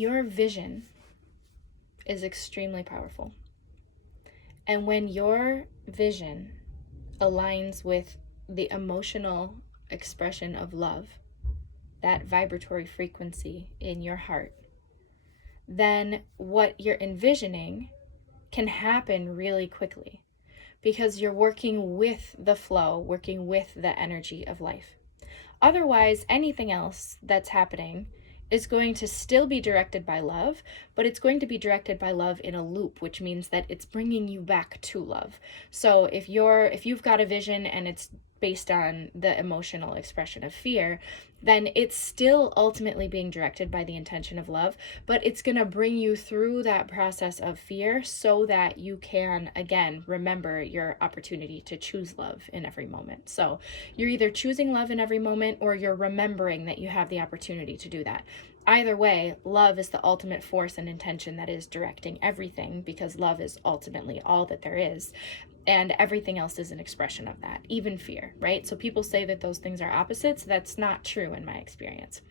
Your vision is extremely powerful. And when your vision aligns with the emotional expression of love, that vibratory frequency in your heart, then what you're envisioning can happen really quickly because you're working with the flow, working with the energy of life. Otherwise, anything else that's happening is going to still be directed by love, but it's going to be directed by love in a loop, which means that it's bringing you back to love. So if you've got a vision and it's based on the emotional expression of fear, then it's still ultimately being directed by the intention of love, but it's going to bring you through that process of fear so that you can, again, remember your opportunity to choose love in every moment. So you're either choosing love in every moment or you're remembering that you have the opportunity to do that. Either way, love is the ultimate force and intention that is directing everything, because love is ultimately all that there is. And everything else is an expression of that, even fear, right? So people say that those things are opposites. That's not true in my experience.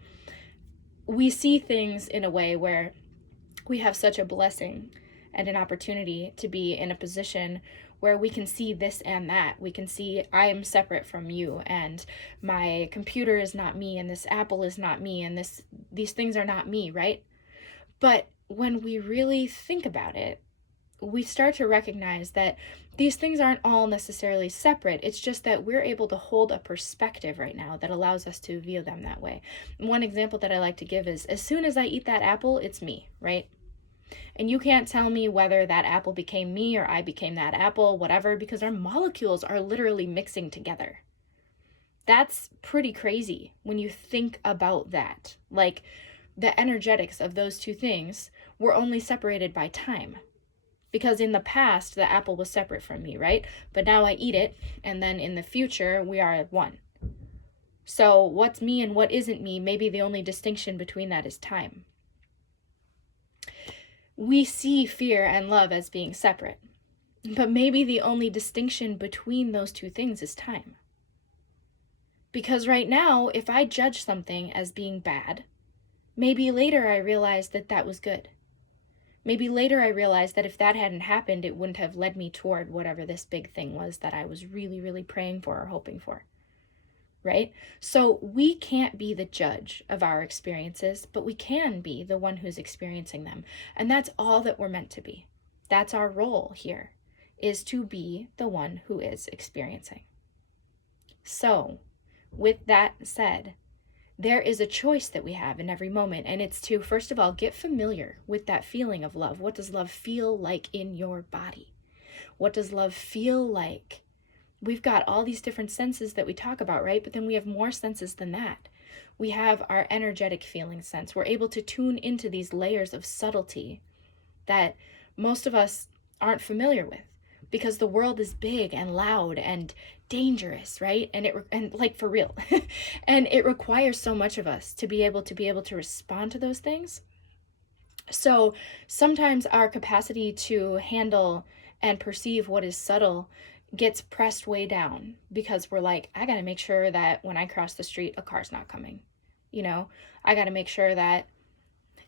We see things in a way where we have such a blessing and an opportunity to be in a position where we can see this and that. We can see I am separate from you, and my computer is not me, and this apple is not me, and these things are not me, right? But when we really think about it, we start to recognize that these things aren't all necessarily separate. It's just that we're able to hold a perspective right now that allows us to view them that way. One example that I like to give is, as soon as I eat that apple, it's me, right? And you can't tell me whether that apple became me or I became that apple, whatever, because our molecules are literally mixing together. That's pretty crazy when you think about that. Like, the energetics of those two things were only separated by time. Because in the past, the apple was separate from me, right? But now I eat it, and then in the future, we are at one. So what's me and what isn't me, maybe the only distinction between that is time. We see fear and love as being separate, but maybe the only distinction between those two things is time. Because right now, if I judge something as being bad, maybe later I realize that that was good. Maybe later I realized that if that hadn't happened, it wouldn't have led me toward whatever this big thing was that I was really, really praying for or hoping for, right? So we can't be the judge of our experiences, but we can be the one who's experiencing them. And that's all that we're meant to be. That's our role here, is to be the one who is experiencing. So with that said, there is a choice that we have in every moment, and it's to, first of all, get familiar with that feeling of love. What does love feel like in your body? What does love feel like? We've got all these different senses that we talk about, right? But then we have more senses than that. We have our energetic feeling sense. We're able to tune into these layers of subtlety that most of us aren't familiar with, because the world is big and loud and dangerous, right? And like, for real. And it requires so much of us to be able to respond to those things. So sometimes our capacity to handle and perceive what is subtle gets pressed way down, because we're like, I got to make sure that when I cross the street, a car's not coming. I got to make sure that.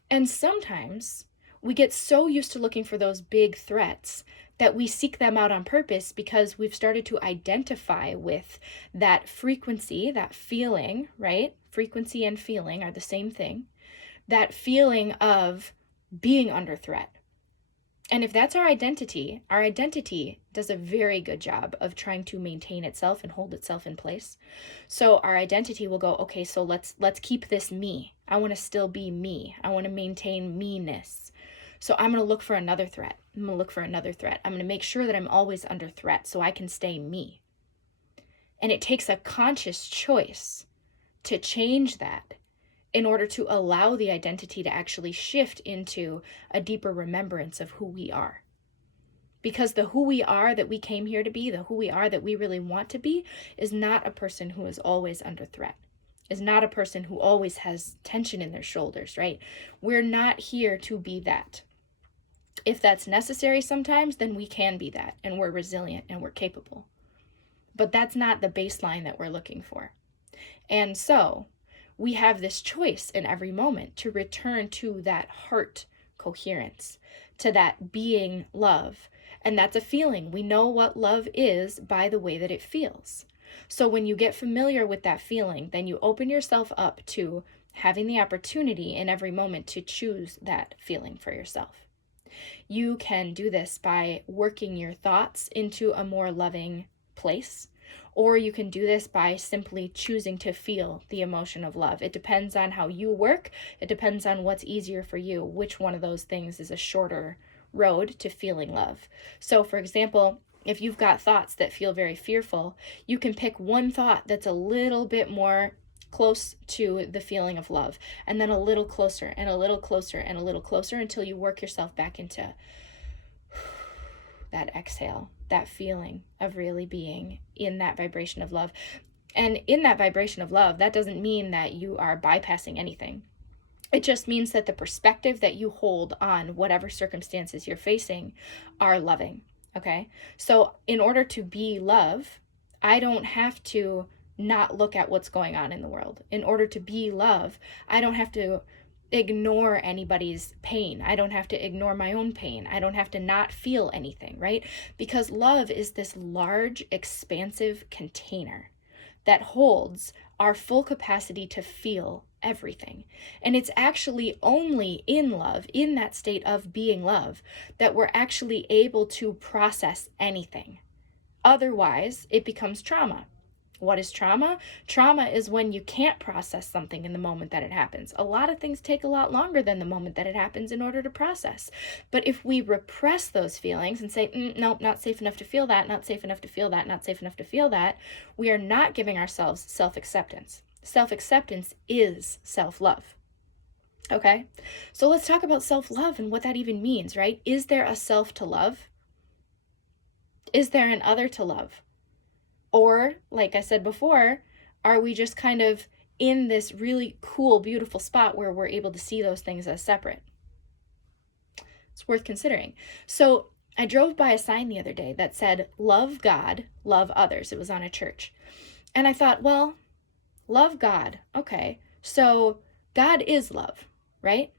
And sometimes we get so used to looking for those big threats that we seek them out on purpose, because we've started to identify with that frequency, that feeling, right? Frequency and feeling are the same thing. That feeling of being under threat. And if that's our identity does a very good job of trying to maintain itself and hold itself in place. So our identity will go, okay, so let's keep this me. I want to still be me. I want to maintain me-ness. So I'm going to look for another threat. I'm going to look for another threat. I'm going to make sure that I'm always under threat so I can stay me. And it takes a conscious choice to change that in order to allow the identity to actually shift into a deeper remembrance of who we are. Because the who we are that we came here to be, the who we are that we really want to be, is not a person who is always under threat, is not a person who always has tension in their shoulders, right? We're not here to be that. If that's necessary sometimes, then we can be that, and we're resilient and we're capable. But that's not the baseline that we're looking for. And so we have this choice in every moment to return to that heart coherence, to that being love. And that's a feeling. We know what love is by the way that it feels. So when you get familiar with that feeling, then you open yourself up to having the opportunity in every moment to choose that feeling for yourself. You can do this by working your thoughts into a more loving place, or you can do this by simply choosing to feel the emotion of love. It depends on how you work. It depends on what's easier for you, which one of those things is a shorter road to feeling love. So, for example, if you've got thoughts that feel very fearful, you can pick one thought that's a little bit more close to the feeling of love, and then a little closer and a little closer and a little closer until you work yourself back into that exhale, that feeling of really being in that vibration of love. And in that vibration of love, that doesn't mean that you are bypassing anything. It just means that the perspective that you hold on whatever circumstances you're facing are loving, okay? So in order to be love, I don't have to not look at what's going on in the world. In order to be love, I don't have to ignore anybody's pain. I don't have to ignore my own pain. I don't have to not feel anything, right? Because love is this large, expansive container that holds our full capacity to feel everything. And it's actually only in love, in that state of being love, that we're actually able to process anything. Otherwise, it becomes trauma. What is trauma? Trauma is when you can't process something in the moment that it happens. A lot of things take a lot longer than the moment that it happens in order to process. But if we repress those feelings and say, nope, not safe enough to feel that, not safe enough to feel that, not safe enough to feel that, we are not giving ourselves self-acceptance. Self-acceptance is self-love. Okay? So let's talk about self-love and what that even means, right? Is there a self to love? Is there an other to love? Or, like I said before, are we just kind of in this really cool, beautiful spot where we're able to see those things as separate? It's worth considering. So I drove by a sign the other day that said, love God, love others. It was on a church. And I thought, well, love God. Okay, so God is love, right?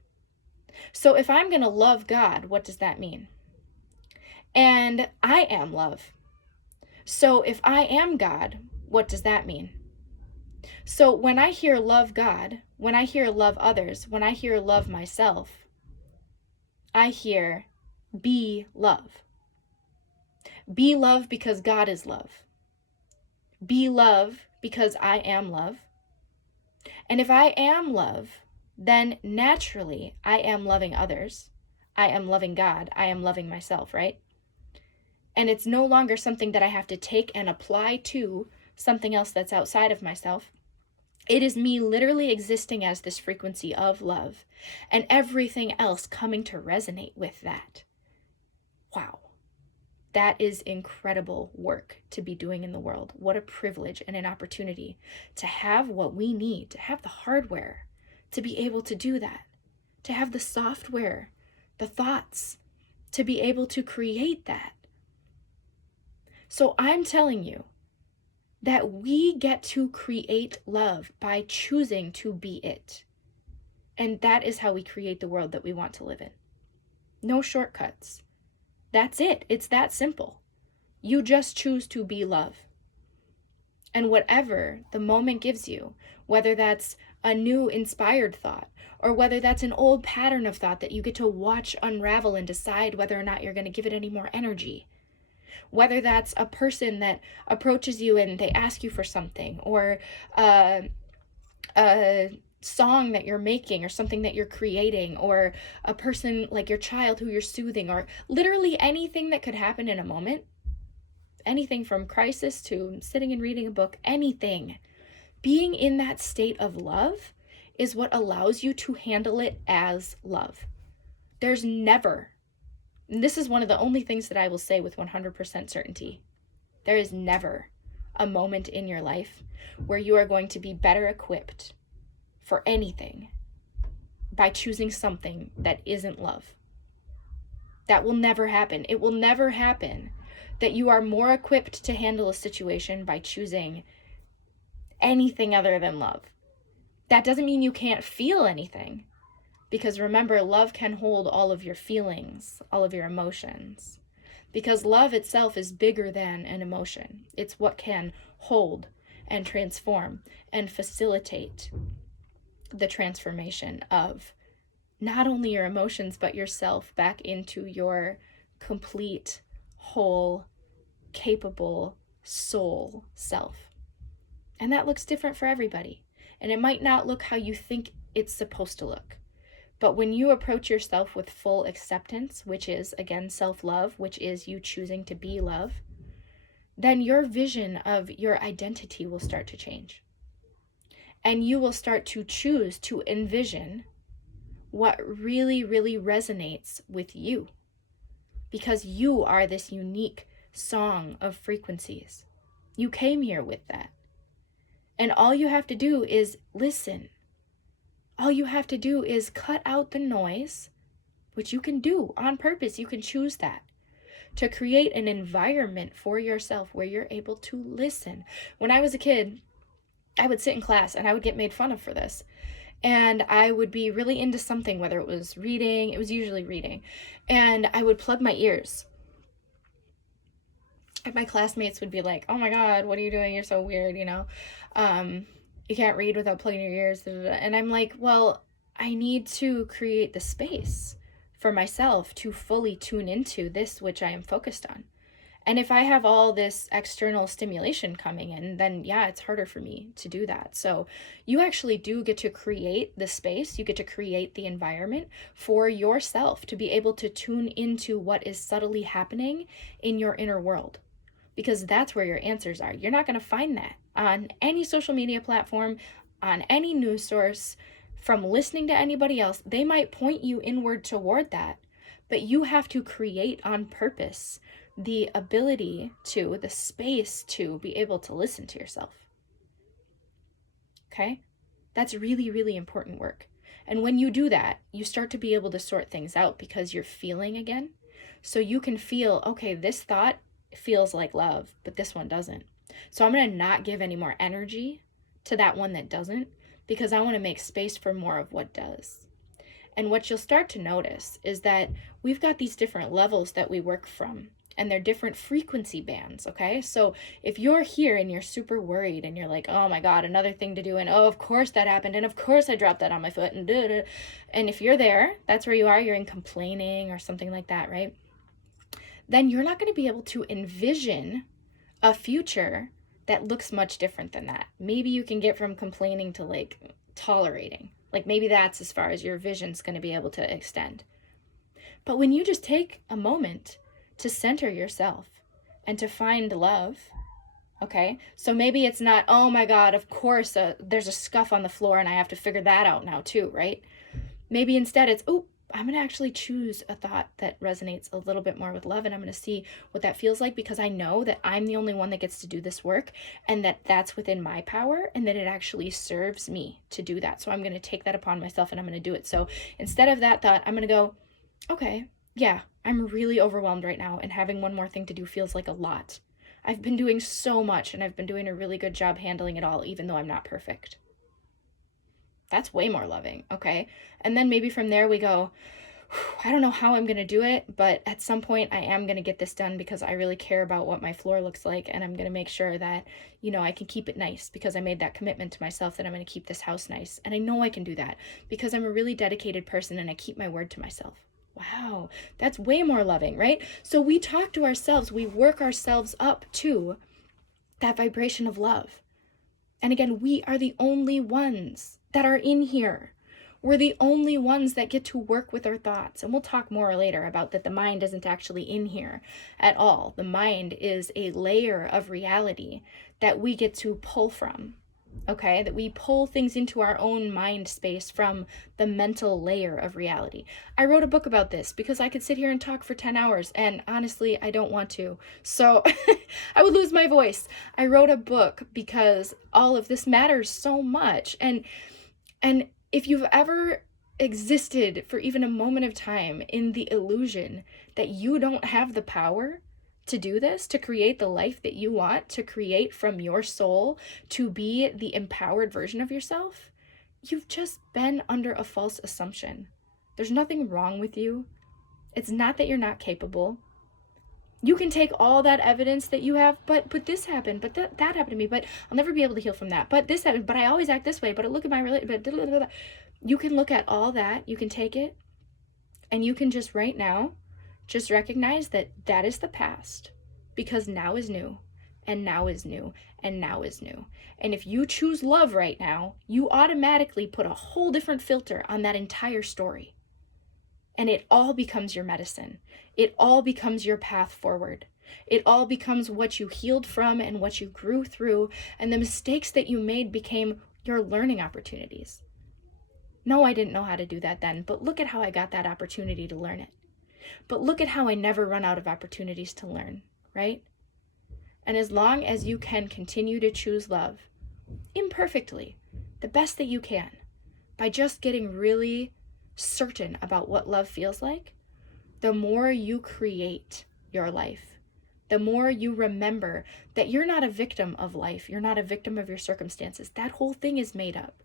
So if I'm going to love God, what does that mean? And I am love. So if I am God, what does that mean? So when I hear love God, when I hear love others, when I hear love myself, I hear be love. Be love because God is love. Be love because I am love. And if I am love, then naturally I am loving others. I am loving God. I am loving myself, right? And it's no longer something that I have to take and apply to something else that's outside of myself. It is me literally existing as this frequency of love and everything else coming to resonate with that. Wow. That is incredible work to be doing in the world. What a privilege and an opportunity to have what we need, to have the hardware, to be able to do that, to have the software, the thoughts, to be able to create that. So I'm telling you that we get to create love by choosing to be it. And that is how we create the world that we want to live in. No shortcuts. That's it. It's that simple. You just choose to be love. And whatever the moment gives you, whether that's a new inspired thought, or whether that's an old pattern of thought that you get to watch unravel and decide whether or not you're going to give it any more energy, whether that's a person that approaches you and they ask you for something, or a song that you're making or something that you're creating, or a person like your child who you're soothing, or literally anything that could happen in a moment, anything from crisis to sitting and reading a book, anything. Being in that state of love is what allows you to handle it as love. There's never, and this is one of the only things that I will say with 100% certainty, there is never a moment in your life where you are going to be better equipped for anything by choosing something that isn't love. That will never happen. It will never happen that you are more equipped to handle a situation by choosing anything other than love. That doesn't mean you can't feel anything, because remember, love can hold all of your feelings, all of your emotions, because love itself is bigger than an emotion. It's what can hold and transform and facilitate the transformation of not only your emotions, but yourself back into your complete, whole, capable soul self. And that looks different for everybody. And it might not look how you think it's supposed to look. But when you approach yourself with full acceptance, which is, again, self-love, which is you choosing to be love, then your vision of your identity will start to change. And you will start to choose to envision what really, really resonates with you. Because you are this unique song of frequencies. You came here with that. And all you have to do is listen. All you have to do is cut out the noise, which you can do on purpose. You can choose that, to create an environment for yourself where you're able to listen. When I was a kid, I would sit in class and I would get made fun of for this. And I would be really into something, whether it was reading, it was usually reading, and I would plug my ears. And my classmates would be like, oh my God, what are you doing? You're so weird, you can't read without plugging your ears. And I'm like, well, I need to create the space for myself to fully tune into this which I am focused on. And if I have all this external stimulation coming in, then yeah, it's harder for me to do that. So you actually do get to create the space, you get to create the environment for yourself to be able to tune into what is subtly happening in your inner world. Because that's where your answers are. You're not going to find that on any social media platform, on any news source, from listening to anybody else. They might point you inward toward that, but you have to create on purpose the ability to, the space to be able to listen to yourself. Okay? That's really, really important work. And when you do that, you start to be able to sort things out because you're feeling again. So you can feel, okay, this thought feels like love, but this one doesn't. So I'm going to not give any more energy to that one that doesn't, because I want to make space for more of what does. And what you'll start to notice is that we've got these different levels that we work from, and they're different frequency bands, okay? So if you're here and you're super worried and you're like, oh my God, another thing to do, and oh, of course that happened, and of course I dropped that on my foot, and and if you're there, that's where you are, you're in complaining or something like that, right? Then you're not going to be able to envision a future that looks much different than that. Maybe you can get from complaining to like tolerating. Like maybe that's as far as your vision's going to be able to extend. But when you just take a moment to center yourself and to find love, okay? So maybe it's not, oh my God, of course there's a scuff on the floor and I have to figure that out now too, right? Maybe instead it's, oh, I'm going to actually choose a thought that resonates a little bit more with love, and I'm going to see what that feels like, because I know that I'm the only one that gets to do this work, and that that's within my power, and that it actually serves me to do that. So I'm going to take that upon myself and I'm going to do it. So instead of that thought, I'm going to go, okay, yeah, I'm really overwhelmed right now, and having one more thing to do feels like a lot. I've been doing so much, and I've been doing a really good job handling it all, even though I'm not perfect. That's way more loving, okay? And then maybe from there we go, I don't know how I'm going to do it, but at some point I am going to get this done because I really care about what my floor looks like, and I'm going to make sure that, I can keep it nice because I made that commitment to myself that I'm going to keep this house nice. And I know I can do that because I'm a really dedicated person and I keep my word to myself. Wow, that's way more loving, right? So we talk to ourselves, we work ourselves up to that vibration of love. And again, we are the only ones that are in here. We're the only ones that get to work with our thoughts. And we'll talk more later about that the mind isn't actually in here at all. The mind is a layer of reality that we get to pull from, okay? That we pull things into our own mind space from the mental layer of reality. I wrote a book about this because I could sit here and talk for 10 hours, and honestly, I don't want to. So I would lose my voice. I wrote a book because all of this matters so much. And if you've ever existed for even a moment of time in the illusion that you don't have the power to do this, to create the life that you want, to create from your soul, to be the empowered version of yourself, you've just been under a false assumption. There's nothing wrong with you. It's not that you're not capable. You can take all that evidence that you have, but this happened, but that happened to me, but I'll never be able to heal from that. But this happened, but I always act this way, but look at my relationship, but you can look at all that, you can take it, and you can just right now, just recognize that that is the past, because now is new, and now is new, and now is new. And if you choose love right now, you automatically put a whole different filter on that entire story. And it all becomes your medicine. It all becomes your path forward. It all becomes what you healed from and what you grew through, and the mistakes that you made became your learning opportunities. No, I didn't know how to do that then, but look at how I got that opportunity to learn it. But look at how I never run out of opportunities to learn, right? And as long as you can continue to choose love, imperfectly, the best that you can, by just getting really certain about what love feels like, the more you create your life, the more you remember that you're not a victim of life, you're not a victim of your circumstances. That whole thing is made up.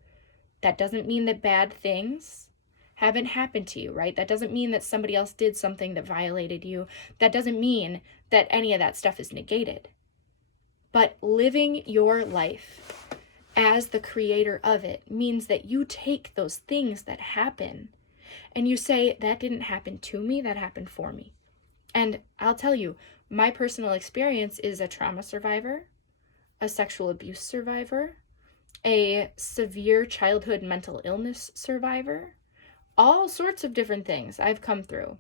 That doesn't mean that bad things haven't happened to you, right? That doesn't mean that somebody else did something that violated you. That doesn't mean that any of that stuff is negated. But living your life as the creator of it means that you take those things that happen and you say, that didn't happen to me, that happened for me. And I'll tell you, my personal experience is a trauma survivor, a sexual abuse survivor, a severe childhood mental illness survivor, all sorts of different things I've come through.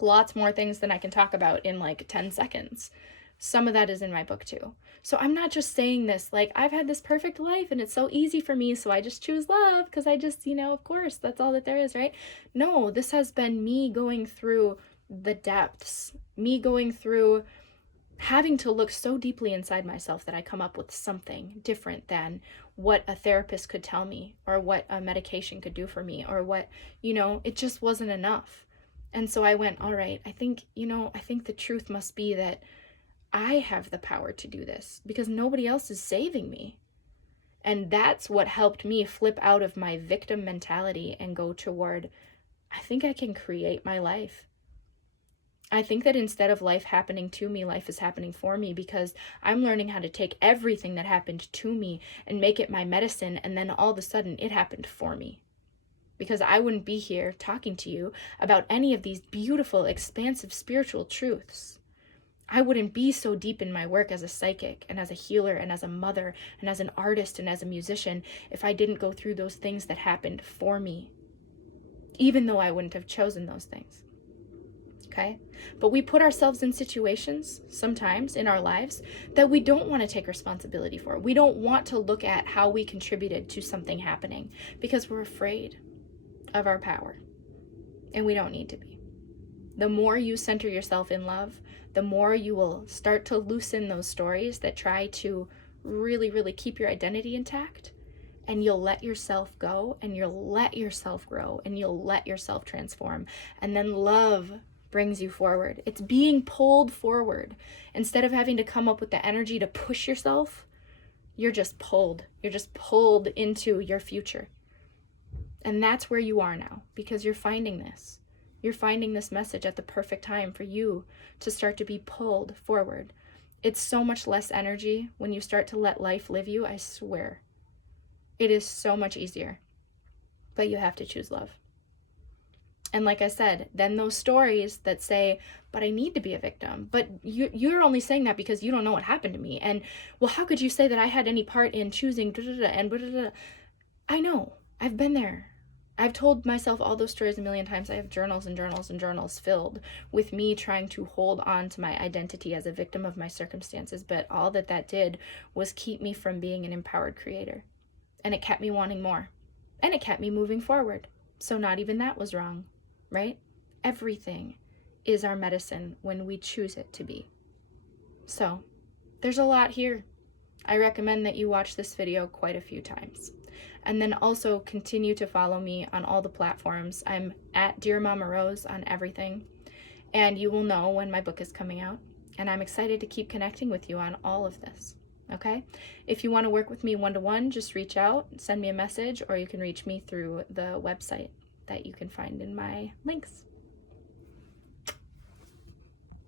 Lots more things than I can talk about in like 10 seconds. Some of that is in my book too. So I'm not just saying this like I've had this perfect life and it's so easy for me, so I just choose love because I just, of course, that's all that there is, right? No, this has been me going through the depths, me going through having to look so deeply inside myself that I come up with something different than what a therapist could tell me or what a medication could do for me or what, it just wasn't enough. And so I went, all right, I think the truth must be that I have the power to do this because nobody else is saving me. And that's what helped me flip out of my victim mentality and go toward, I think I can create my life. I think that instead of life happening to me, life is happening for me because I'm learning how to take everything that happened to me and make it my medicine, and then all of a sudden it happened for me. Because I wouldn't be here talking to you about any of these beautiful, expansive spiritual truths. I wouldn't be so deep in my work as a psychic and as a healer and as a mother and as an artist and as a musician if I didn't go through those things that happened for me, even though I wouldn't have chosen those things. Okay? But we put ourselves in situations sometimes in our lives that we don't want to take responsibility for. We don't want to look at how we contributed to something happening because we're afraid of our power. And we don't need to be. The more you center yourself in love, the more you will start to loosen those stories that try to really, really keep your identity intact. And you'll let yourself go, and you'll let yourself grow, and you'll let yourself transform. And then love brings you forward. It's being pulled forward. Instead of having to come up with the energy to push yourself, you're just pulled. You're just pulled into your future. And that's where you are now, because you're finding this. You're finding this message at the perfect time for you to start to be pulled forward. It's so much less energy when you start to let life live you, I swear. It is so much easier. But you have to choose love. And like I said, then those stories that say, but I need to be a victim. But you're only saying that because you don't know what happened to me. And, well, how could you say that I had any part in choosing and I know. I've been there. I've told myself all those stories a million times. I have journals and journals and journals filled with me trying to hold on to my identity as a victim of my circumstances. But all that did was keep me from being an empowered creator. And it kept me wanting more. And it kept me moving forward. So not even that was wrong, right? Everything is our medicine when we choose it to be. So there's a lot here. I recommend that you watch this video quite a few times. And then also continue to follow me on all the platforms. I'm at Dear Mama Rose on everything. And you will know when my book is coming out. And I'm excited to keep connecting with you on all of this. Okay? If you want to work with me one-to-one, just reach out, send me a message, or you can reach me through the website that you can find in my links.